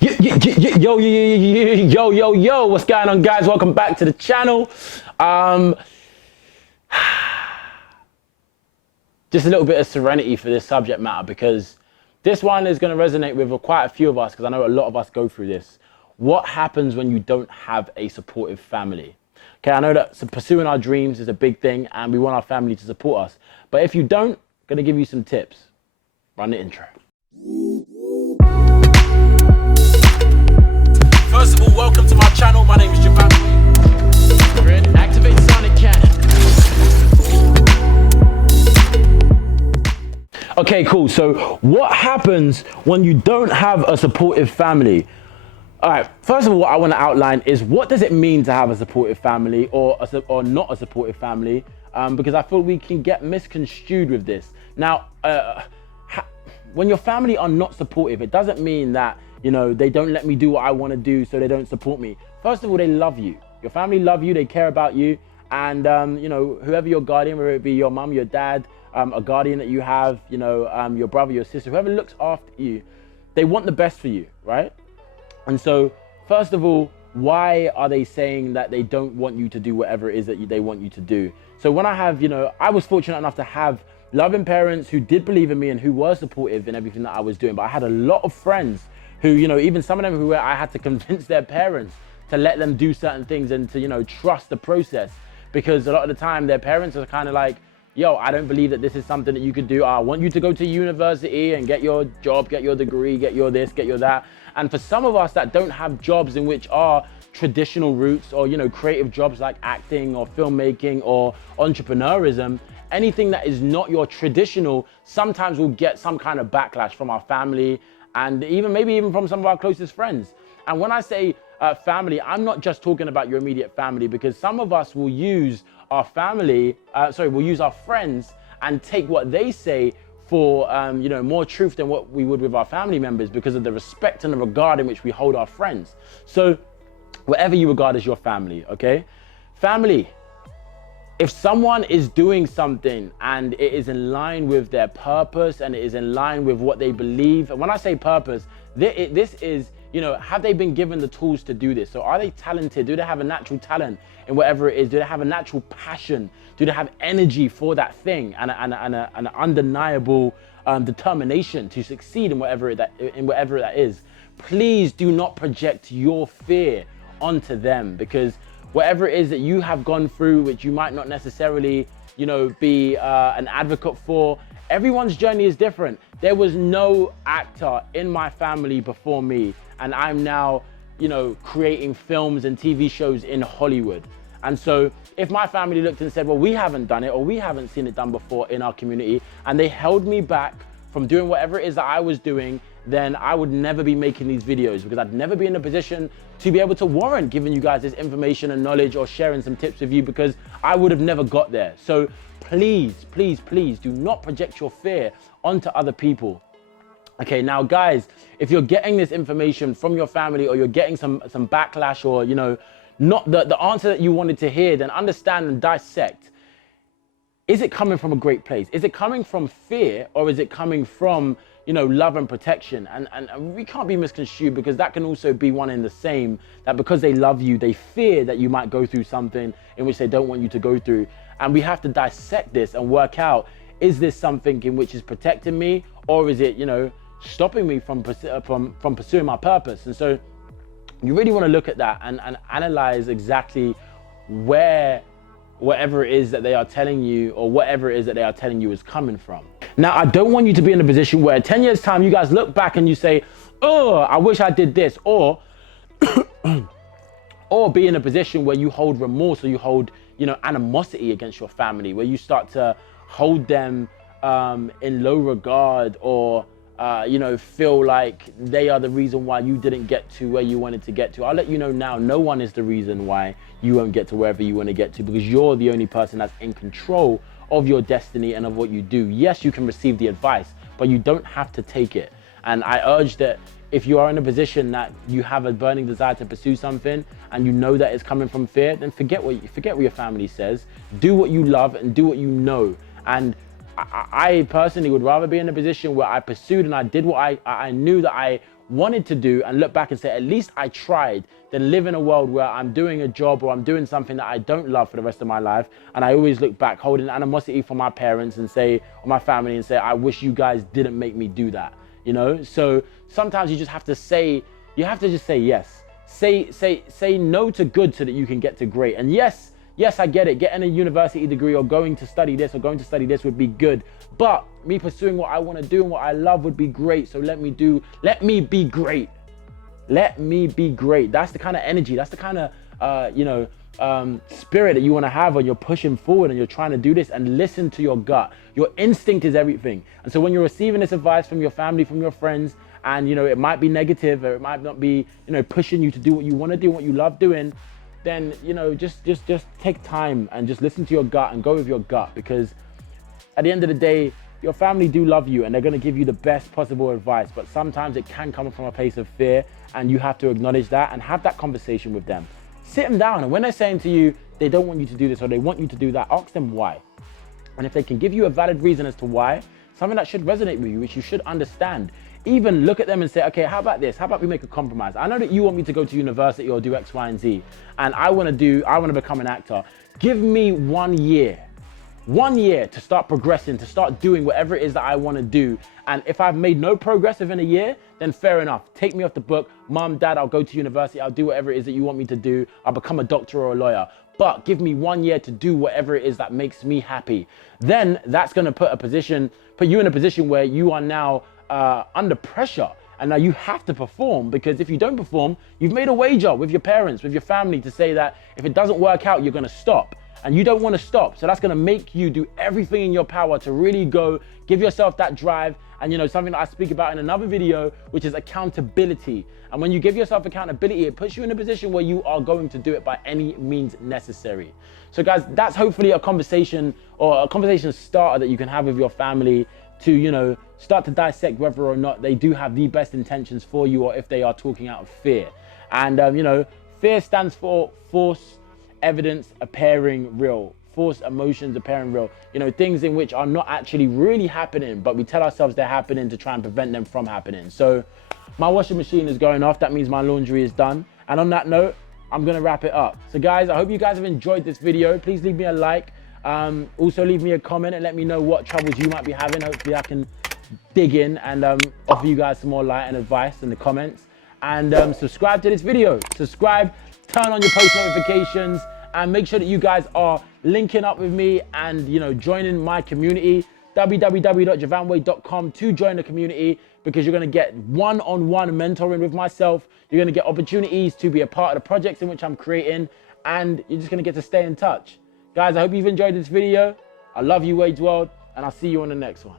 Yo, what's going on, guys? Welcome back to the channel. Just a little bit of serenity for this subject matter, because this one is going to resonate with quite a few of us, because I know a lot of us go through this. What happens when you don't have a supportive family? Okay, I know that pursuing our dreams is a big thing and we want our family to support us. But if you don't, I'm going to give you some tips. Run the intro. First of all, welcome to my channel. My name is Joivan. Activate Sonic Cannon. Okay, cool. So what happens when you don't have a supportive family? All right, first of all, what I want to outline is, what does it mean to have a supportive family or not a supportive family? Because I feel we can get misconstrued with this. Now, when your family are not supportive, it doesn't mean that, you know, they don't let me do what I want to do, so they don't support me. First of all, they love you. Your family love you, they care about you. And, you know, whoever your guardian, whether it be your mum, your dad, a guardian that you have, you know, your brother, your sister, whoever looks after you, they want the best for you, right? And so, first of all, why are they saying that they don't want you to do whatever it is that they want you to do? So when I have, you know, I was fortunate enough to have loving parents who did believe in me and who were supportive in everything that I was doing. But I had a lot of friends who, you know, even some of them who I had to convince their parents to let them do certain things and to, you know, trust the process. Because a lot of the time their parents are kind of like, yo, I don't believe that this is something that you could do. I want you to go to university and get your job, get your degree, get your this, get your that. And for some of us that don't have jobs in which are traditional routes, or, you know, creative jobs like acting or filmmaking or entrepreneurism, anything that is not your traditional, sometimes we'll get some kind of backlash from our family and maybe even from some of our closest friends. And when I say family, I'm not just talking about your immediate family, because some of us will use our family, we'll use our friends and take what they say for, you know, more truth than what we would with our family members, because of the respect and the regard in which we hold our friends. So whatever you regard as your family, okay? Family, if someone is doing something and it is in line with their purpose and it is in line with what they believe, and when I say purpose, this is, you know, have they been given the tools to do this? So are they talented? Do they have a natural talent in whatever it is? Do they have a natural passion? Do they have energy for that thing and an undeniable determination to succeed in whatever that is? Please do not project your fear onto them, because whatever it is that you have gone through, which you might not necessarily, you know, be an advocate for, everyone's journey is different. There was no actor in my family before me, and I'm now, you know, creating films and TV shows in Hollywood. And so if my family looked and said, well, we haven't done it, or we haven't seen it done before in our community, and they held me back from doing whatever it is that I was doing, then I would never be making these videos, because I'd never be in a position to be able to warrant giving you guys this information and knowledge or sharing some tips with you, because I would have never got there. So please, please, please do not project your fear onto other people. Okay, now guys, if you're getting this information from your family, or you're getting some backlash, or, you know, not the answer that you wanted to hear, then understand and dissect. Is it coming from a great place? Is it coming from fear, or is it coming from, you know, love and protection? And we can't be misconstrued, because that can also be one and the same, that because they love you, they fear that you might go through something in which they don't want you to go through. And we have to dissect this and work out, is this something in which is protecting me, or is it, you know, stopping me from pursuing my purpose? And so you really want to look at that and analyze exactly where whatever it is that they are telling you, or whatever it is that they are telling you, is coming from. Now, I don't want you to be in a position where 10 years time, you guys look back and you say, oh, I wish I did this, or be in a position where you hold remorse, or you hold, you know, animosity against your family, where you start to hold them in low regard, or you know, feel like they are the reason why you didn't get to where you wanted to get to. I'll let you know now, no one is the reason why you won't get to wherever you want to get to, because you're the only person that's in control of your destiny and of what you do. Yes, you can receive the advice, but you don't have to take it. And I urge that if you are in a position that you have a burning desire to pursue something, and you know that it's coming from fear, then forget what your family says. Do what you love and do what you know. And I personally would rather be in a position where I pursued and I did what I knew that I wanted to do and look back and say, at least I tried, than live in a world where I'm doing a job or I'm doing something that I don't love for the rest of my life. And I always look back holding animosity for my parents and say, or my family, and say, I wish you guys didn't make me do that, you know? So sometimes you just have to say, you have to just say yes. Say no to good so that you can get to great. And yes, I get it. Getting a university degree or going to study this or going to study this would be good. But me pursuing what I want to do and what I love would be great. So let me be great. Let me be great. That's the kind of energy. That's the kind of, spirit that you want to have when you're pushing forward and you're trying to do this. And listen to your gut. Your instinct is everything. And so when you're receiving this advice from your family, from your friends, and, it might be negative or it might not be, pushing you to do what you want to do, what you love doing, then, just take time and just listen to your gut and go with your gut, because at the end of the day, your family do love you and they're going to give you the best possible advice, but sometimes it can come from a place of fear, and you have to acknowledge that and have that conversation with them. Sit them down, and when they're saying to you they don't want you to do this or they want you to do that, ask them why. And if they can give you a valid reason as to why, something that should resonate with you, which you should understand, even look at them and say, okay, how about this? How about we make a compromise? I know that you want me to go to university or do X, Y, and Z, and I want to become an actor. Give me 1 year. 1 year to start progressing, to start doing whatever it is that I want to do. And if I've made no progress within a year, then fair enough. Take me off the book. Mom, dad, I'll go to university. I'll do whatever it is that you want me to do. I'll become a doctor or a lawyer. But give me 1 year to do whatever it is that makes me happy. Then that's going to put you in a position where you are now under pressure. And now you have to perform, because if you don't perform, you've made a wager with your parents, with your family, to say that if it doesn't work out, you're going to stop. And you don't want to stop. So that's going to make you do everything in your power to really go, give yourself that drive. And something that I speak about in another video, which is accountability. And when you give yourself accountability, it puts you in a position where you are going to do it by any means necessary. So guys, that's hopefully a conversation or a conversation starter that you can have with your family to, start to dissect whether or not they do have the best intentions for you, or if they are talking out of fear. And, fear stands for false evidence appearing real, false emotions appearing real, things in which are not actually really happening, but we tell ourselves they're happening to try and prevent them from happening. So my washing machine is going off. That means my laundry is done. And on that note, I'm going to wrap it up. So guys, I hope you guys have enjoyed this video. Please leave me a like. Also leave me a comment and let me know what troubles you might be having. Hopefully I can dig in and offer you guys some more light and advice in the comments. And subscribe to this video. Subscribe, turn on your post notifications, and make sure that you guys are linking up with me and joining my community, www.joivanwade.com, to join the community, because you're going to get one-on-one mentoring with myself. You're going to get opportunities to be a part of the projects in which I'm creating, and you're just going to get to stay in touch. Guys, I hope you've enjoyed this video. I love you, Wade's World, and I'll see you on the next one.